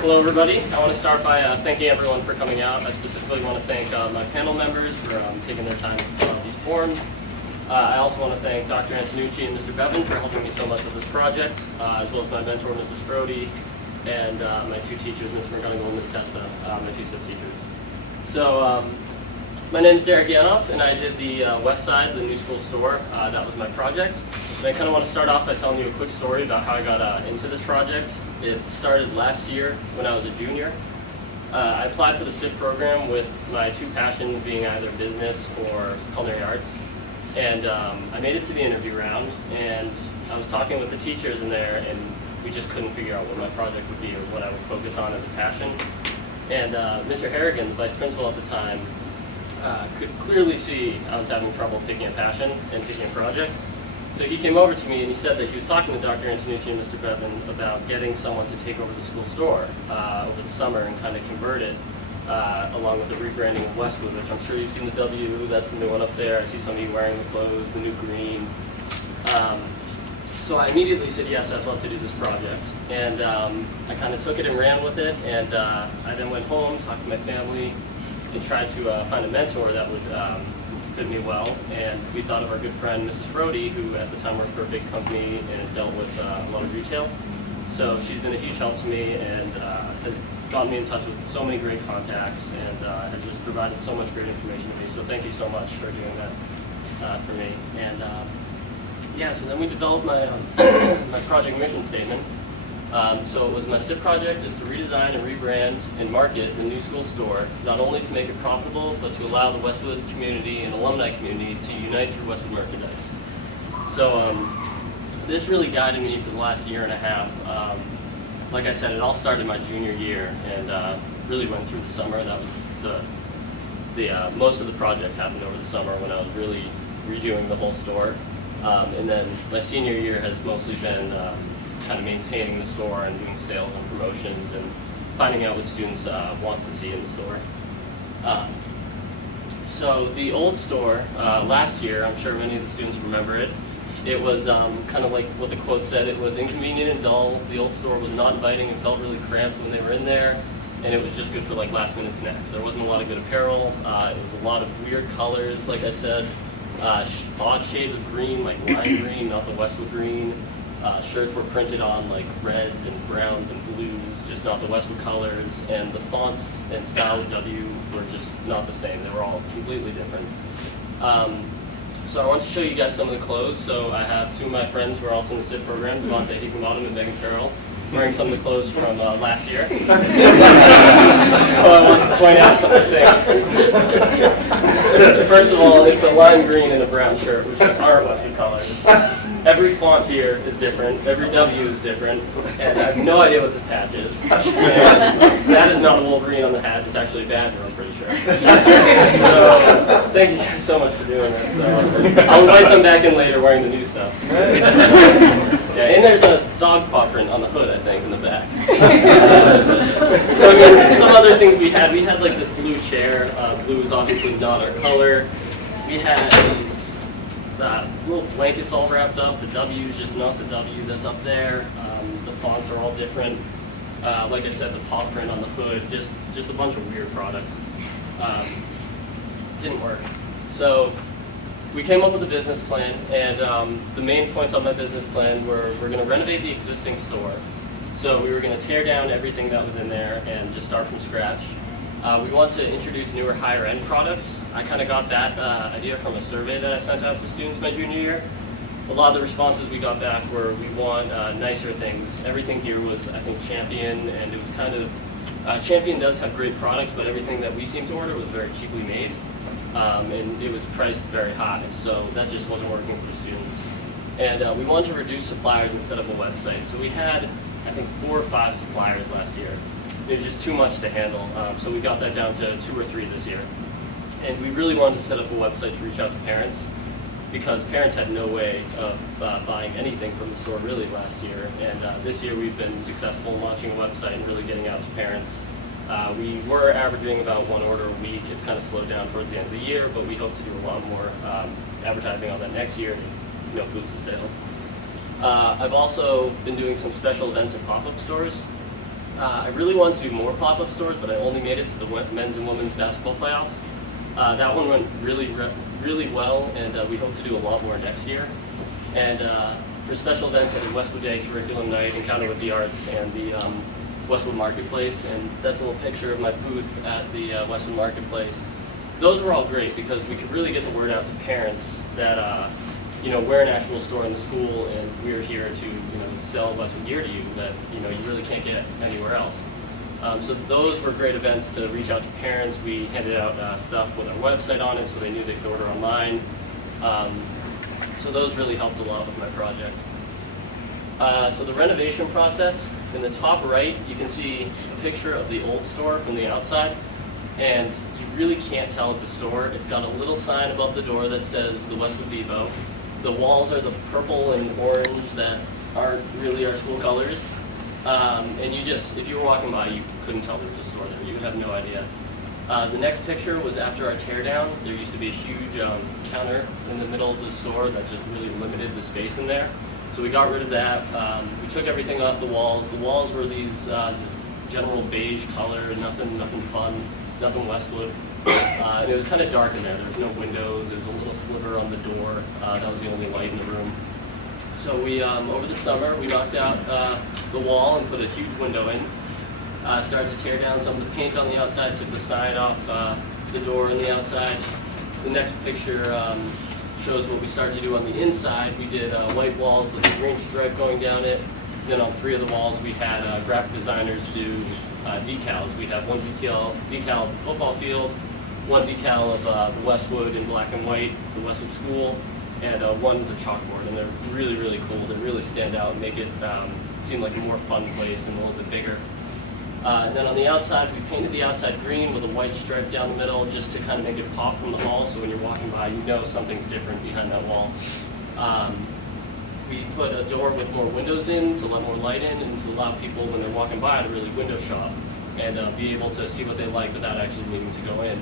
Hello everybody. I want to start by thanking everyone for coming out. I specifically want to thank my panel members for taking their time to fill out these forms. I also want to thank Dr. Antonucci and Mr. Bevan for helping me so much with this project, as well as my mentor, Mrs. Brody, and my two teachers, Mr. McGonigal and Ms. Testa, my two sub-teachers. So, my name is Derek Yanoff, and I did the west side, the new school store. That was my project. And I kind of want to start off by telling you a quick story about how I got into this project. It started last year when I was a junior. I applied for the SIP program with my two passions being either business or culinary arts. And I made it to the interview round, and I was talking with the teachers in there, and we just couldn't figure out what my project would be or what I would focus on as a passion. And Mr. Harrigan, the vice principal at the time, could clearly see I was having trouble picking a passion and picking a project. So he came over to me and he said that he was talking to Dr. Antonucci and Mr. Bevan about getting someone to take over the school store over the summer and kind of convert it, along with the rebranding of Westwood, which I'm sure you've seen the W, that's the new one up there. I see some of you wearing the clothes, the new green. So I immediately said, yes, I'd love to do this project. And I kind of took it and ran with it, and I then went home, talked to my family, and tried to find a mentor that would fit me well. And we thought of our good friend, Mrs. Brody, who at the time worked for a big company and dealt with a lot of retail. So she's been a huge help to me and has gotten me in touch with so many great contacts and has just provided so much great information to me. So thank you so much for doing that for me. And yeah, so then we developed my, my project mission statement. So it was my SIP project is to redesign and rebrand and market the new school store, not only to make it profitable, but to allow the Westwood community and alumni community to unite through Westwood merchandise. So this really guided me for the last year and a half. Like I said, it all started my junior year and really went through the summer. That was the most of the project happened over the summer when I was really redoing the whole store. And then my senior year has mostly been kind of maintaining the store and doing sales and promotions and finding out what students want to see in the store. So the old store, last year, I'm sure many of the students remember it, it was kind of like what the quote said, it was inconvenient and dull. The old store was not inviting and felt really cramped when they were in there, and it was just good for like last minute snacks. There wasn't a lot of good apparel, it was a lot of weird colors, like I said, odd shades of green, like lime green, not the Westwood green. Shirts were printed on like reds and browns and blues, just not the Westwood colors, and the fonts and style of W were just not the same. They were all completely different. So I want to show you guys some of the clothes. So I have two of my friends who are also in the SIP program, Devontae Higginbottom and Megan Apparel, wearing some of the clothes from last year. So I want to point out some of the things. First of all, it's a lime green and a brown shirt, which is our Westwood colors. Every font here is different, every W is different, and I have no idea what this patch is. And that is not a Wolverine on the hat, it's actually a Badger, I'm pretty sure. So, thank you guys so much for doing this. So, I'll invite them back in later wearing the new stuff. Yeah, and there's a dog paw print on the hood, I think, in the back. So, I mean, some other things we had like this blue chair. Blue is obviously not our color. We had these little blankets all wrapped up. The W is just not the W that's up there. The fonts are all different. Like I said, the paw print on the hood, just a bunch of weird products. Didn't work. So we came up with a business plan, and the main points on my business plan were we're going to renovate the existing store. So we were going to tear down everything that was in there and just start from scratch. We want to introduce newer higher-end products. I kind of got that idea from a survey that I sent out to students my junior year. A lot of the responses we got back were we want nicer things. Everything here was, I think, Champion, and it was kind of, Champion does have great products, but everything that we seemed to order was very cheaply made, and it was priced very high, so that just wasn't working for the students. And we wanted to reduce suppliers and set up a website. So we had, I think, 4 or 5 suppliers last year. It was just too much to handle, so we got that down to 2 or 3 this year. And we really wanted to set up a website to reach out to parents, because parents had no way of buying anything from the store really last year. And this year we've been successful in launching a website and really getting out to parents. We were averaging about 1 order a week. It's kind of slowed down towards the end of the year, but we hope to do a lot more advertising on that next year to boost the sales. I've also been doing some special events at PopUp Stores. I really wanted to do more pop-up stores, but I only made it to the men's and women's basketball playoffs. That one went really well, and we hope to do a lot more next year. And for special events, I did Westwood Day, Curriculum Night, Encounter with the Arts, and the Westwood Marketplace. And that's a little picture of my booth at the Westwood Marketplace. Those were all great because we could really get the word out to parents that we're an actual store in the school, and we're here to sell Westwood gear to you that you really can't get anywhere else. So those were great events to reach out to parents. We handed out stuff with our website on it so they knew they could order online. So those really helped a lot with my project. So the renovation process, in the top right, you can see a picture of the old store from the outside, and you really can't tell it's a store. It's got a little sign above the door that says the Westwood Depot. The walls are the purple and orange that aren't really our school colors. And if you were walking by, you couldn't tell there was a store there. You would have no idea. The next picture was after our teardown. There used to be a huge counter in the middle of the store that just really limited the space in there. So we got rid of that. We took everything off the walls. The walls were these general beige color, nothing fun, nothing Westwood. And it was kind of dark in there. There was no windows. There was a little sliver on the door. That was the only light in the room. So we, over the summer, we knocked out the wall and put a huge window in. Started to tear down some of the paint on the outside, took the sign off the door on the outside. The next picture shows what we started to do on the inside. We did white walls with a green stripe going down it. Then on 3 of the walls, we had graphic designers do decals. We have one decal of the football field, one decal of the Westwood in black and white, the Westwood School, and one's a chalkboard. And they're really cool. They really stand out and make it seem like a more fun place and a little bit bigger. And then on the outside, we painted the outside green with a white stripe down the middle just to kind of make it pop from the hall, so when you're walking by, you know something's different behind that wall. We put a door with more windows in to let more light in and to allow people, when they're walking by, to really window shop and be able to see what they like without actually needing to go in.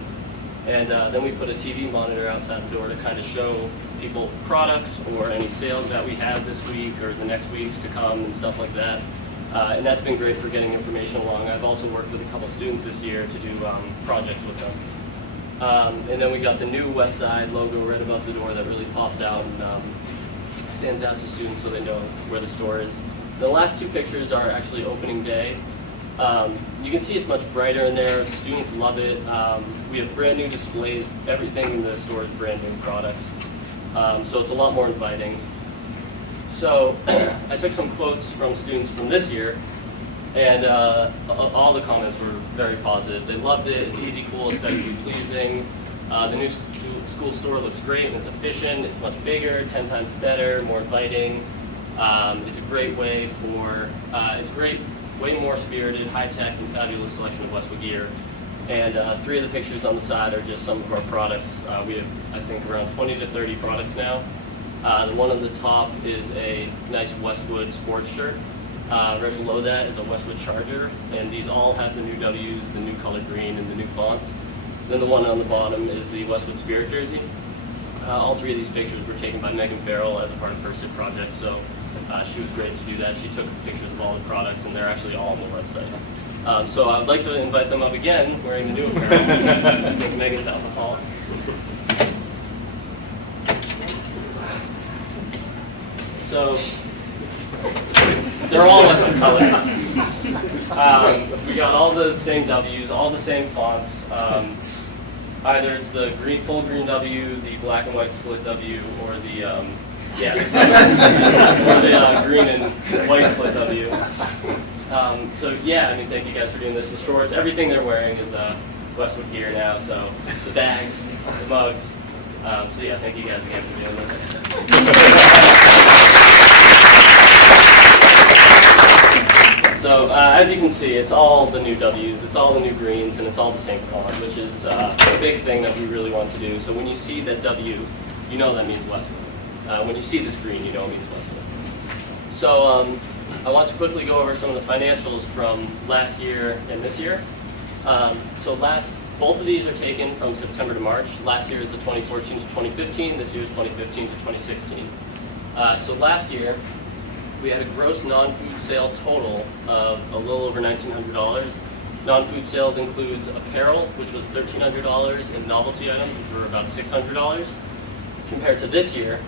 And then we put a TV monitor outside the door to kind of show people products or any sales that we have this week or the next weeks to come and stuff like that. And that's been great for getting information along. I've also worked with a couple students this year to do projects with them. And then we got the new West Side logo right above the door that really pops out and stands out to students so they know where the store is. The last 2 pictures are actually opening day. You can see it's much brighter in there. Students love it. We have brand new displays. Everything in the store is brand new products. So it's a lot more inviting. So I took some quotes from students from this year, and all the comments were very positive. They loved it. It's easy, cool, aesthetically pleasing. The new school store looks great and it's efficient. It's much bigger, 10 times better, more inviting. It's a great way for, way more spirited, high-tech, and fabulous selection of Westwood gear. And 3 of the pictures on the side are just some of our products. We have, I think, around 20 to 30 products now. The one on the top is a nice Westwood sports shirt. Right below that is a Westwood Charger, and these all have the new W's, the new color green, and the new fonts. Then the one on the bottom is the Westwood Spirit jersey. All 3 of these pictures were taken by Megan Farrell as a part of her SIP project, so she was great to do that. She took pictures of all the products, and they're actually all on the website. So I'd like to invite them up again, wearing the new apparel. With Megan's out in the hall. So they're all Westwood colors. We got all the same W's, all the same fonts. Either it's the full green W, the black and white split W, or the green and white split W. So yeah, I mean, thank you guys for doing this. The shorts, everything they're wearing is Westwood gear now. So the bags, the mugs. So yeah, thank you guys again for doing this. So as you can see, it's all the new W's, it's all the new greens, and it's all the same font, which is a big thing that we really want to do. So when you see that W, you know that means Westwood. When you see this green, you know it means Westwood. So I want to quickly go over some of the financials from last year and this year. Both of these are taken from September to March. Last year is the 2014 to 2015. This year is 2015 to 2016. So last year, we had a gross non-food sale total of a little over $1,900. Non-food sales includes apparel, which was $1,300, and novelty items, which were about $600. Compared to this year,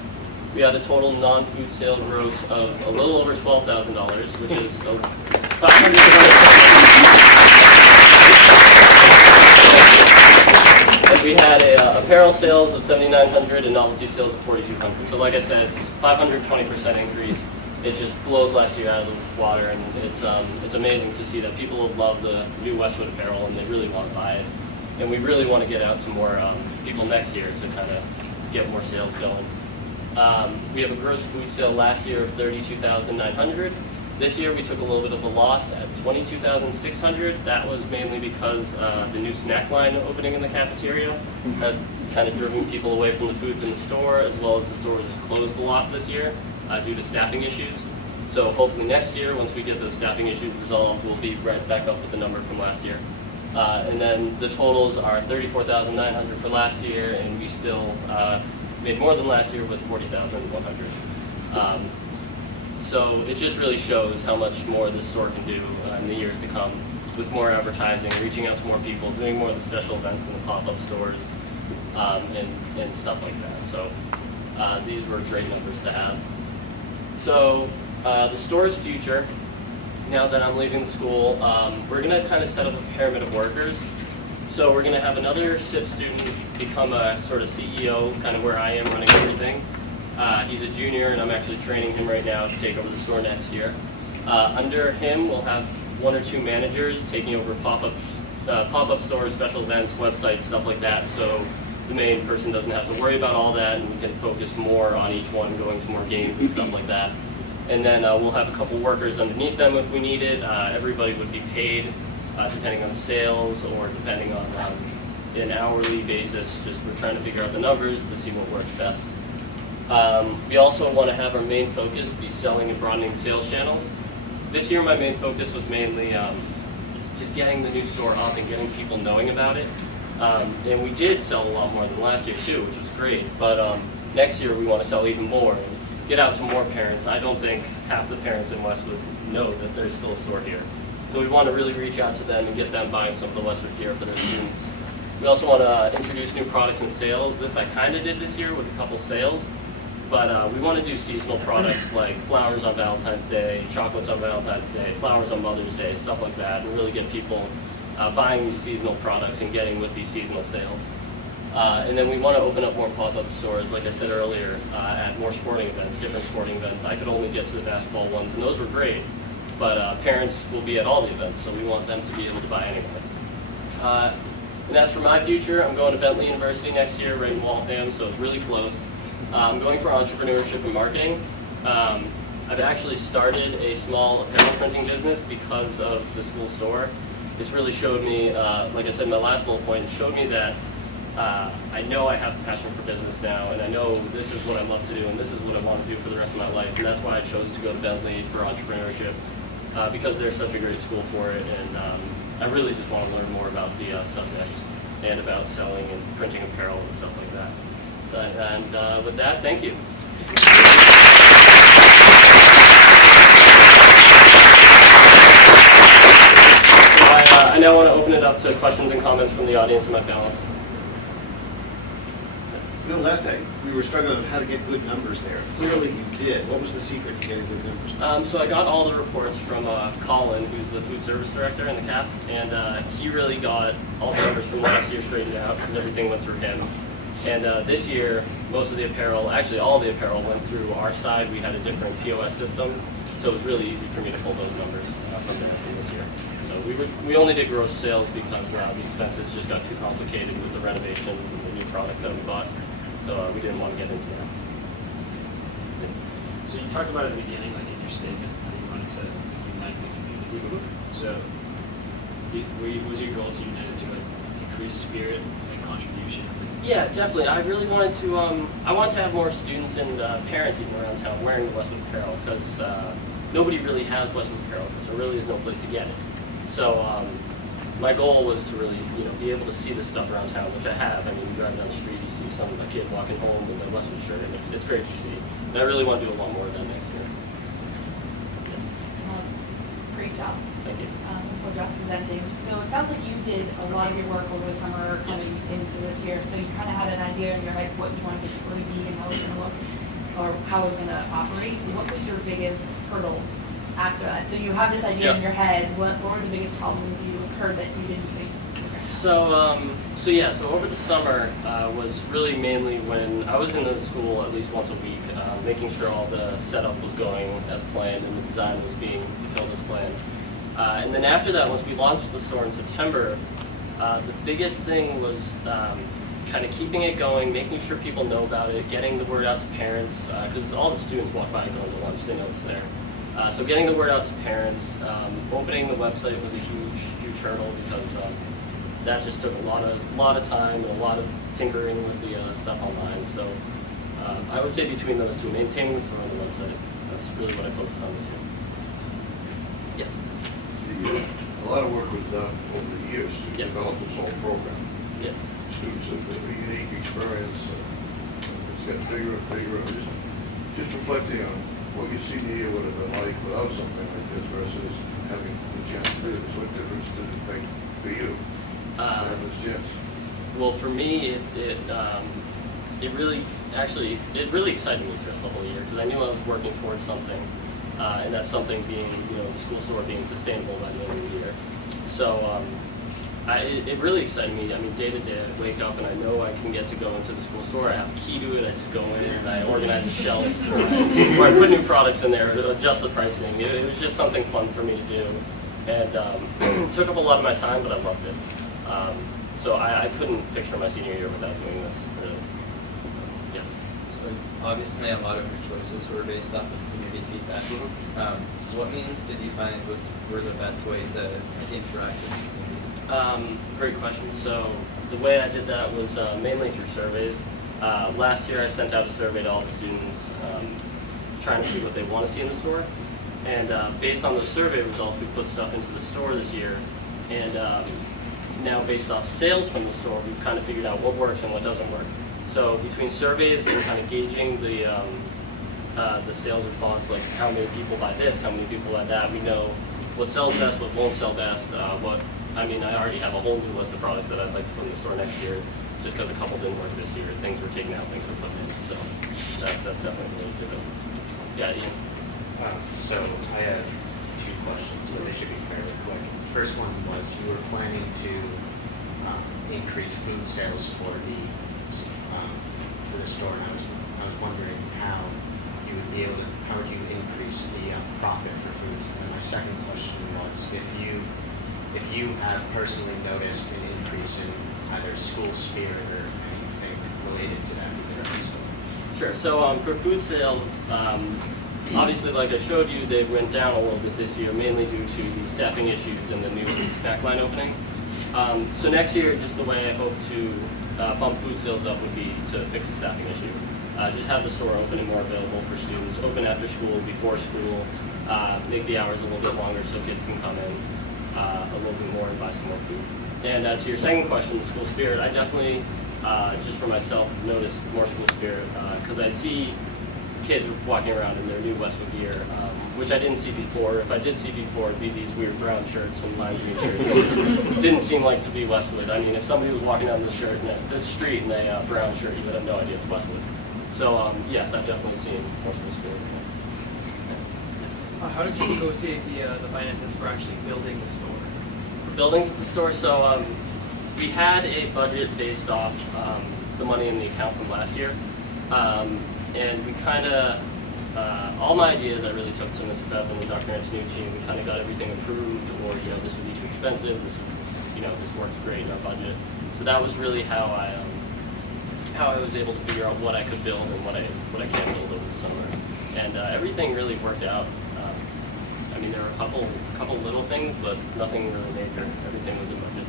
we had a total non-food sale gross of a little over $12,000, which is and we had apparel sales of $7,900 and novelty sales of $4,200. So like I said, it's 520% increase. It just blows last year out of the water, and it's amazing to see that people love the new Westwood apparel and they really want to buy it. And we really want to get out to more people next year to kind of get more sales going. We have a gross food sale last year of $32,900. This year we took a little bit of a loss at $22,600. That was mainly because the new snack line opening in the cafeteria had kind of driven people away from the foods in the store, as well as the store was closed a lot this year due to staffing issues. So hopefully next year, once we get those staffing issues resolved, we'll be right back up with the number from last year. And then the totals are $34,900 for last year, and we still made more than last year with $40,100. So it just really shows how much more this store can do in the years to come with more advertising, reaching out to more people, doing more of the special events in the pop-up stores, and stuff like that. So these were great numbers to have. So the store's future, now that I'm leaving the school, we're going to kind of set up a pyramid of workers. So we're going to have another SIP student become a sort of CEO, kind of where I am running everything. He's a junior, and I'm actually training him right now to take over the store next year. Under him, we'll have 1 or 2 managers taking over pop-up stores, special events, websites, stuff like that. So the main person doesn't have to worry about all that, and we can focus more on each one, going to more games and stuff like that. And then we'll have a couple workers underneath them if we need it. Everybody would be paid depending on sales or depending on an hourly basis. Just we're trying to figure out the numbers to see what works best. We also want to have our main focus be selling and broadening sales channels. This year my main focus was mainly just getting the new store up and getting people knowing about it. And we did sell a lot more than last year too, which was great. But next year we want to sell even more and get out to more parents. I don't think half the parents in Westwood know that there's still a store here. So we want to really reach out to them and get them buying some of the Westwood gear for their students. We also want to introduce new products and sales. This I kind of did this year with a couple sales. But we want to do seasonal products like flowers on Valentine's Day, chocolates on Valentine's Day, flowers on Mother's Day, stuff like that, and really get people buying these seasonal products and getting with these seasonal sales. And then we want to open up more pop-up stores, like I said earlier, at more sporting events, different sporting events. I could only get to the basketball ones, and those were great, but parents will be at all the events, so we want them to be able to buy anyway. And as for my future, I'm going to Bentley University next year, right in Waltham, so it's really close. I'm going for entrepreneurship and marketing. I've actually started a small apparel printing business because of the school store. It's really showed me, like I said in my last bullet point, it showed me that I know I have a passion for business now, and I know this is what I love to do, and this is what I want to do for the rest of my life, and that's why I chose to go to Bentley for entrepreneurship, because they're such a great school for it, and I really just want to learn more about the subject and about selling and printing apparel and stuff like that. And with that, thank you. I now want to open it up to questions and comments from the audience and my panelists. You know, last time we were struggling on how to get good numbers there. Clearly you did. What was the secret to getting good numbers? So I got all the reports from Colin, who's the food service director in the CAP, and he really got all the numbers from last year straightened out because everything went through him. And this year, most of the apparel, actually all the apparel went through our side. We had a different POS system, so it was really easy for me to pull those numbers from this year. So we only did gross sales because the expenses just got too complicated with the renovations and the new products that we bought. So we didn't want to get into that. So you talked about at the beginning, like in your statement, how you wanted to unite the community. So was your goal to unite it to increase spirit and contribution? Yeah, definitely. I really wanted to. I wanted to have more students and parents even around town wearing the Westwood apparel because nobody really has Westwood apparel because there really is no place to get it. So my goal was to really, be able to see this stuff around town, which I have. I mean, you drive down the street, you see a kid walking home with a Westwood shirt, and it's great to see. And I really want to do a lot more of that next year. job. Thank you. For presenting. So it sounds like you did a lot of your work over the summer coming into this year. So you kind of had an idea in your head what you wanted this store to be and how it was going to look, or how it was going to operate. What was your biggest hurdle after that? So you have this idea in your head. What were the biggest problems you occurred that you didn't think were going to happen? So over the summer was really mainly when I was in the school at least once a week, making sure all the setup was going as planned and the design was being fulfilled as planned. And then after that, once we launched the store in September, the biggest thing was kind of keeping it going, making sure people know about it, getting the word out to parents, because all the students walk by going to lunch, they know it's there. So getting the word out to parents, opening the website was a huge hurdle because that just took a lot of time and a lot of tinkering with the stuff online. So I would say between those two, maintaining the store on the website, that's really what I focused on this year. Yes. A lot of work was done over the years to Yes. develop this whole program. Yeah. Students have a unique experience. It's gotten bigger and bigger. Just reflecting on what you see here would have been like without something like this versus having the chance to do this. What difference did it make for you? Having this chance? Well, for me, it really excited me throughout the whole year because I knew I was working towards something, and that something being, the school store being sustainable by the end of the year. So it really excited me. I mean, day to day, I wake up and I know I can get to go into the school store. I have a key to it. I just go in and I organize the shelves, or I put new products in there, adjust the pricing. It was just something fun for me to do, and it took up a lot of my time, but I loved it. So I couldn't picture my senior year without doing this, really. Yes. So obviously a lot of your choices were based off of community feedback. What means did you find were the best way to interact with the community? Great question. So the way I did that was mainly through surveys. Last year I sent out a survey to all the students trying to see what they want to see in the store. And based on those survey results, we put stuff into the store this year. And now based off sales from the store, we've kind of figured out what works and what doesn't work. So between surveys and kind of gauging the sales response, like how many people buy this, how many people buy that, we know what sells best, what won't sell best, I already have a whole new list of products that I'd like to put in the store next year, just because a couple didn't work this year. Things were taken out, things were put in. So that's definitely really good. Yeah, Ian. So I had two questions, but they should be fairly quick. First one was you were planning to increase food sales for the store, and I was wondering how you would be able to, how would you increase the profit for food? And my second question was if you have personally noticed an increase in either school spirit or anything related to that within the store. Sure. So for food sales, obviously, like I showed you, they went down a little bit this year, mainly due to the staffing issues and the new snack line opening. So next year, just the way I hope to bump food sales up would be to fix the staffing issue. Just have the store open and more available for students, open after school, before school, make the hours a little bit longer so kids can come in a little bit more and buy some more food. And to your second question, school spirit, I definitely, just for myself, noticed more school spirit because I see kids walking around in their new Westwood gear, which I didn't see before. If I did see before, it'd be these weird brown shirts and lime green shirts. It just didn't seem like to be Westwood. I mean, if somebody was walking down this street in a brown shirt, you would have no idea it's Westwood. So yes, I've definitely seen more school spirit. Yes. How did you negotiate the finances for actually building the store? For buildings at the store, so we had a budget based off the money in the account from last year. And we kind of, all my ideas I really took to Mr. Bevan and Dr. Antonucci, and we kind of got everything approved, or, this would be too expensive, this works great in our budget. So that was really how I was able to figure out what I could build and what I can't build over the summer. And everything really worked out. There were a couple little things, but nothing really major. Everything was in budget.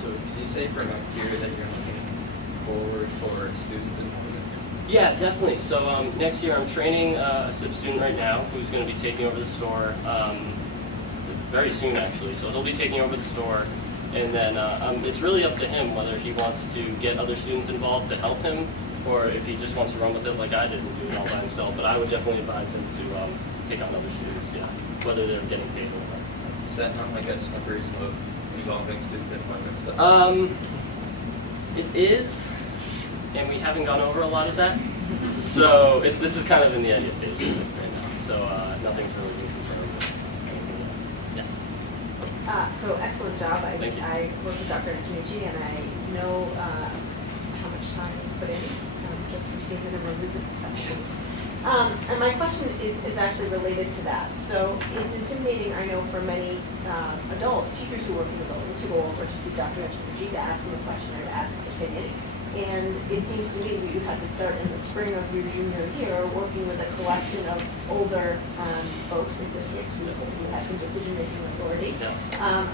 So did you say for next year that you're looking forward for student involvement? Yeah, definitely. So next year I'm training a SIP student right now who's going to be taking over the store very soon, actually. So he'll be taking over the store, and then it's really up to him whether he wants to get other students involved to help him or if he just wants to run with it like I did and do it all by himself. But I would definitely advise him to take on other students, yeah, whether they're getting paid or not. Is that not like a slippery slope involving student employment stuff? It is, and we haven't gone over a lot of that. So this is kind of in the idea phase right now. So nothing's really being concerned with. Yes. So excellent job. Thank you. I work with Dr. Antonucci and I know how much time you put in just from seeing the number of visits. And my question is actually related to that. So it's intimidating, I know, for many adults, teachers who work in the building, to go over to see Dr. Antonucci to ask him a question or to ask his opinion. And it seems to me that you had to start in the spring of your junior year working with a collection of older folks in districts who had some decision-making authority. Yeah.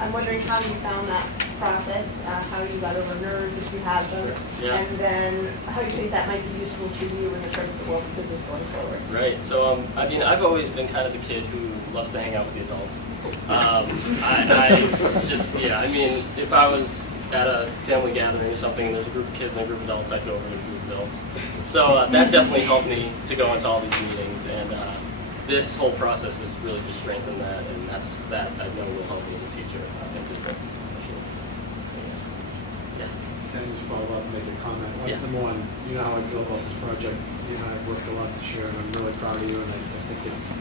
I'm wondering how you found that process, how you got over nerves if you had them, Yeah. and then how you think that might be useful to you in the terms of the world business going forward. Right. So I mean, I've always been kind of the kid who loves to hang out with the adults. I just, yeah. I mean, if I was at a family gathering or something and there's a group of kids and a group of adults, I'd go over to the group of adults. So that definitely helped me to go into all these meetings, and this whole process has really just strengthened that, and that I know will help me in the future in business, especially. Yeah. Can I just follow up and make a comment? Yeah. Number one, you know how I feel about this project. You know, I've worked a lot this year, and I'm really proud of you, and I think it's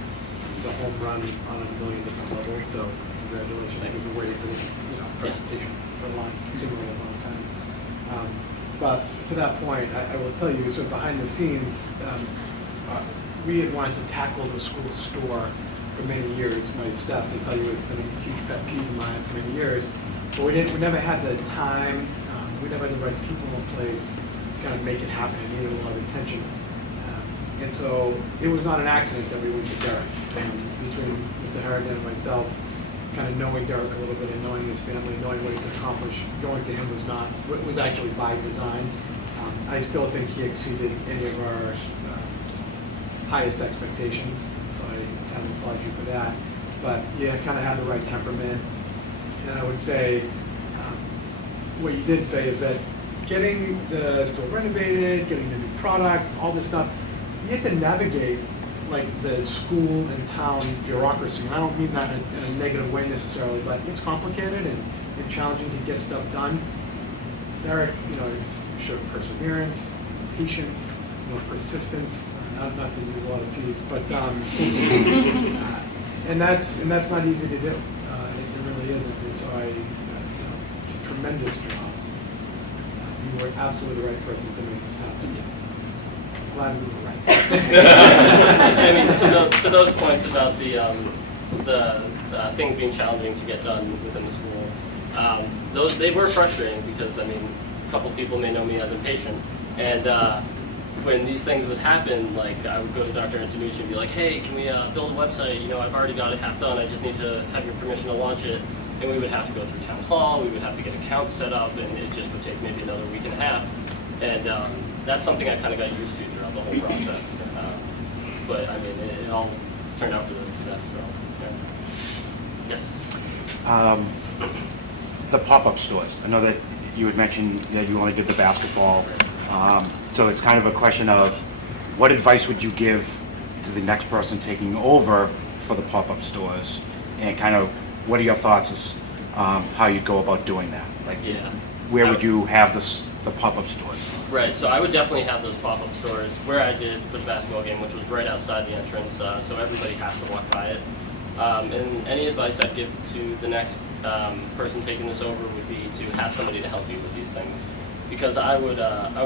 a home run on a million different levels, so congratulations. We've been waiting for this presentation for a long, seemingly a long time. But to that point, I will tell you, sort of behind the scenes, we had wanted to tackle the school store for many years. My staff can tell you it's been a huge pet peeve of mine for many years. But we never had the time, we never had the right people in place to kind of make it happen. It needed a lot of attention. And so it was not an accident that we went to Derek. Between Mr. Harrigan and myself, kind of knowing Derek a little bit and knowing his family, knowing what he could accomplish, going to him was actually by design. I still think he exceeded any of our highest expectations, so I kind of applaud you for that. But yeah, kind of had the right temperament. And I would say, what you did say is that getting the store renovated, getting the new products, all this stuff, you have to navigate like the school and town bureaucracy. And I don't mean that in a negative way necessarily, but it's complicated and challenging to get stuff done. Eric, showed perseverance, patience, persistence. Not to use a lot of P's, but and that's not easy to do. It really isn't. And so tremendous job. You were absolutely the right person to make this happen. I'm glad we were right. I mean, to those points about the things being challenging to get done within the school, they were frustrating because a couple people may know me as impatient, and when these things would happen, like I would go to Dr. Antonucci and be like, hey, can we build a website? I've already got it half done. I just need to have your permission to launch it. And we would have to go through town hall. We would have to get accounts set up, and it just would take maybe another week and a half. And that's something I kind of got used to throughout the whole process. But it all turned out for the success. So, yeah. Yes. The pop-up stores. I know that you had mentioned that you only did the basketball. So it's kind of a question of what advice would you give to the next person taking over for the pop-up stores, and kind of what are your thoughts as how you'd go about doing that? Like, where would you have the pop-up stores? Right, so I would definitely have those pop-up stores where I did for the basketball game, which was right outside the entrance, so everybody has to walk by it. And any advice I'd give to the next person taking this over would be to have somebody to help you with these things. Because I would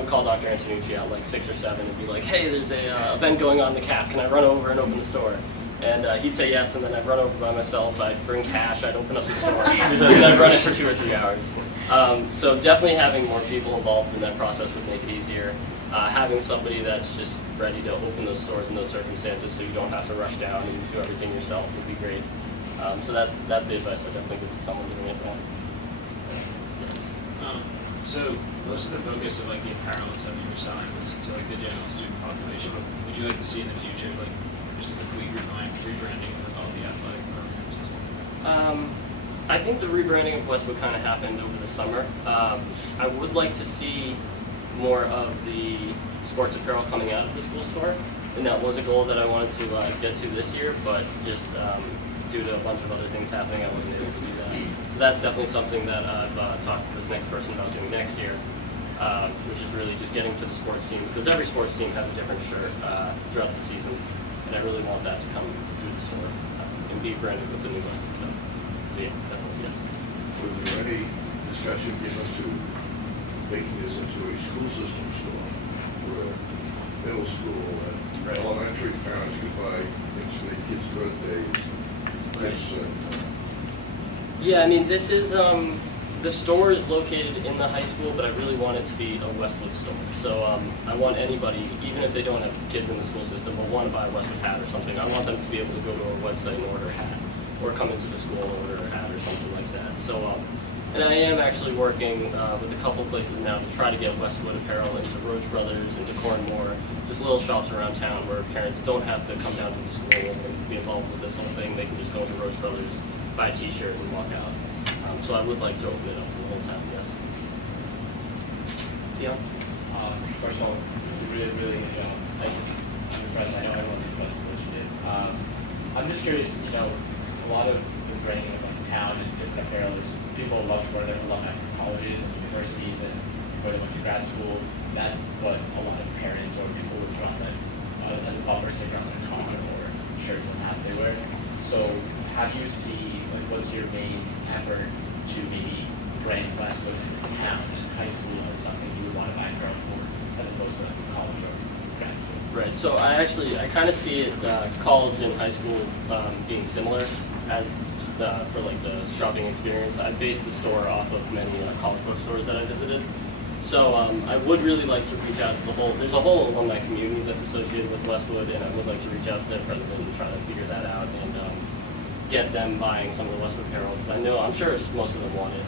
call Dr. Antonucci at like 6 or 7 and be like, hey, there's a event going on in the CAP. Can I run over and open the store? And he'd say yes, and then I'd run over by myself. I'd bring cash. I'd open up the store, and then I'd run it for 2 or 3 hours. So definitely having more people involved in that process would make it easier. Having somebody that's just ready to open those stores in those circumstances, so you don't have to rush down and do everything yourself, would be great. So that's the advice I definitely give to someone doing it now. So most of the focus of like the apparel and stuff you were selling was to like the general student population. But would you like to see in the future like just a complete rebranding of all the athletic programs and stuff? I think the rebranding of Westwood kind of happened over the summer. I would like to see more of the sports apparel coming out of the school store, and that was a goal that I wanted to get to this year, but just due to a bunch of other things happening, I wasn't able to do that. So that's definitely something that I've talked to this next person about doing next year, which is really just getting to the sports teams, because every sports team has a different shirt throughout the seasons, and I really want that to come through the store and be branded with the new Westwood stuff. So yeah, definitely, yes. Was there any discussion given to making this into a school system store where middle school and Right. elementary parents could buy things for their kids' birthdays? Kids, Yeah, I mean, this is, the store is located in the high school, but I really want it to be a Westwood store. So I want anybody, even if they don't have kids in the school system, but want to buy a Westwood hat or something, I want them to be able to go to our website and order a hat, or come into the school and order a hat or something like that. So, and I am actually working with a couple places now to try to get Westwood Apparel into Roach Brothers, into Cornmore, just little shops around town where parents don't have to come down to the school and be involved with this whole thing. They can just go into Roach Brothers, buy a t-shirt, and walk out. So I would like to open it up to the whole town, yes. Yeah. First of all, really good job. I'm impressed. I know everyone's impressed with what you did. I'm just curious, a lot of the branding of like town and different apparel is people love to wear their alumni from colleges and universities and go to grad school. That's what a lot of parents or people would put on as a bumper sticker on their car or shirts and hats they wear. So how do you see, what's your main effort to maybe brand Westwood town and high school as something you would want to buy apparel for, as opposed to college or grad school? Right, so I kind of see it, college and high school being similar as for like the shopping experience. I based the store off of many college bookstores that I visited. So I would really like to reach out to there's a whole alumni community that's associated with Westwood, and I would like to reach out to their president and try to figure that out and get them buying some of the Westwood apparel, because I'm sure most of them want it.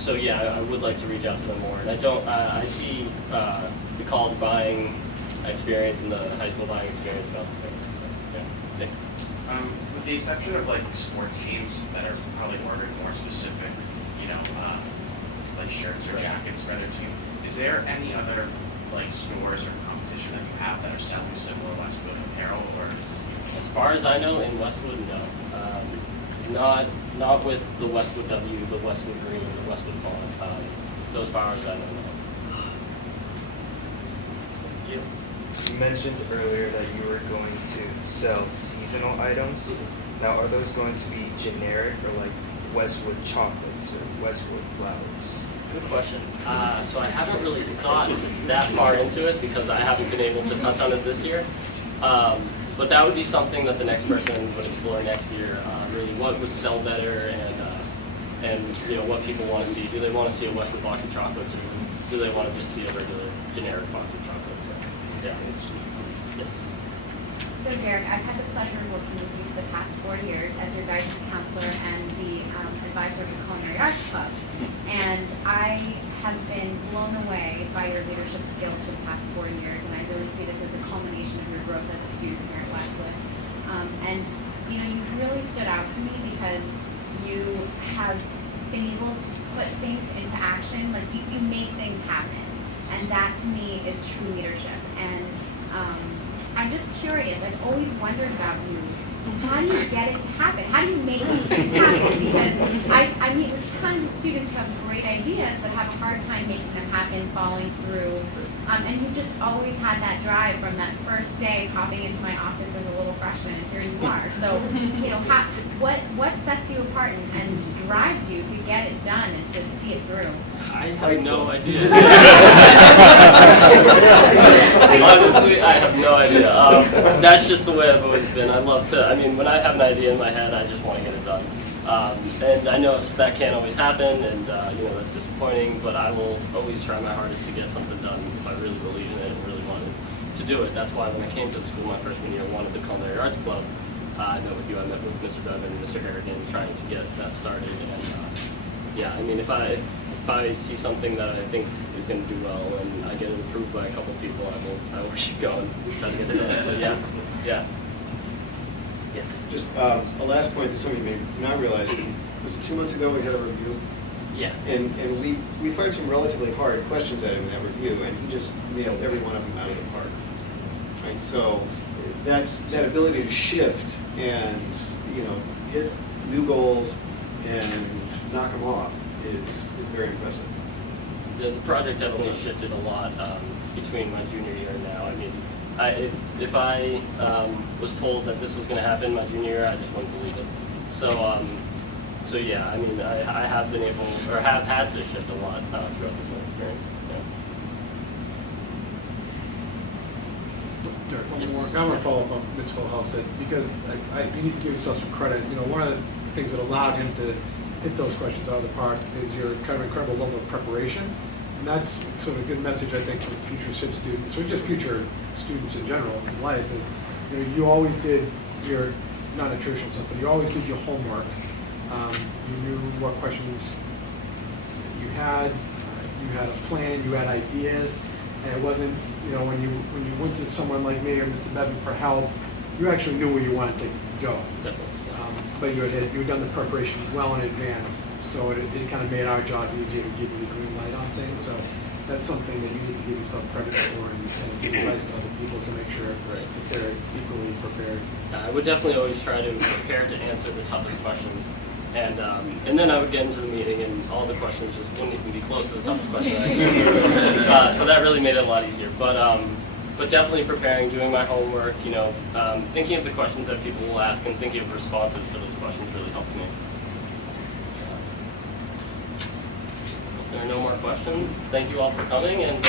So yeah, I would like to reach out to them more. And I see the college buying experience and the high school buying experience about the same. So, yeah. Nick? With the exception of sports teams that are probably more specific, like shirts or jackets for their team, is there any other stores or competition that you have that are selling similar Westwood apparel, or As far as I know, in Westwood, no. Not with the Westwood W, the Westwood Green, the Westwood Font. So as far as I know, no. You? You mentioned earlier that you were going to sell seasonal items. Now, are those going to be generic or like Westwood chocolates or Westwood flowers? Good question. So I haven't really thought that far into it because I haven't been able to touch on it this year. But that would be something that the next person would explore next year. Really, what would sell better, and what people want to see. Do they want to see a Westwood box of chocolates, or do they want to just see a regular generic box of chocolates? So, yeah. Yes. So Derek, I've had the pleasure of working with you for the past 4 years as your guidance counselor and the advisor of the Culinary Arts Club. And I have been blown away by your leadership skills for the past 4 years, and I really see this as a culmination of your growth as a student here at Westwood. And you've really stood out to me because you have been able to put things into action. Like you make things happen, and that to me is true leadership. And I'm just curious. I've always wondered about you. How do you get it to happen? How do you make these things happen? Because I meet with tons of students who have great ideas but have a hard time making them happen, following through. And you just always had that drive from that first day popping into my office as a little freshman, and here you are. So, what sets you apart and drives you to get it done and to see it through? I have no idea. Honestly, I have no idea. That's just the way I've always been. I love to, when I have an idea in my head, I just want to get it done. And I know that can't always happen, and that's disappointing, but I will always try my hardest to get something done if I really believe in it and really wanted to do it. That's why when I came to the school my freshman year, I wanted the Culinary Arts Club. I met with you, I met with Mr. Bevan and Mr. Harrigan trying to get that started. And if I see something that I think is going to do well and I get it approved by a couple of people, I will keep going, try to get it done. So yeah. Yes. Just a last point that some of you may not realize. Was it 2 months ago we had a review? Yeah. And we fired some relatively hard questions at him in that review, and he just nailed every one of them out of the park. Right? So that ability to shift and, hit new goals and knock them off is very impressive. The project definitely shifted a lot between my junior year and now. I mean, if I was told that this was going to happen my junior year, I just wouldn't believe it. So yeah, I mean, I have been able, or have had to shift a lot throughout this whole experience. Yeah. Derek, one Yes. more. I want to follow up on what Ms. Fullhouse said, because you need to give yourself some credit. One of the things that allowed him to hit those questions out of the park is your kind of incredible level of preparation. And that's sort of a good message, I think, for future SIP students, or just future students in general in life, is you always did your, not nutritional stuff, but you always did your homework. You knew what questions you had a plan, you had ideas, and it wasn't, when you went to someone like me or Mr. Bevan for help, you actually knew where you wanted to go. Definitely. But you had done the preparation well in advance, so it kind of made our job easier to give you the green light on things. So that's something that you need to give yourself credit for and give advice to other people to make sure that they're equally prepared. I would definitely always try to prepare to answer the toughest questions. And then I would get into the meeting and all the questions just wouldn't even be close to the toughest question I could. So that really made it a lot easier. But definitely preparing, doing my homework, thinking of the questions that people will ask and thinking of responses to those questions really helped me. If there are no more questions, thank you all for coming, and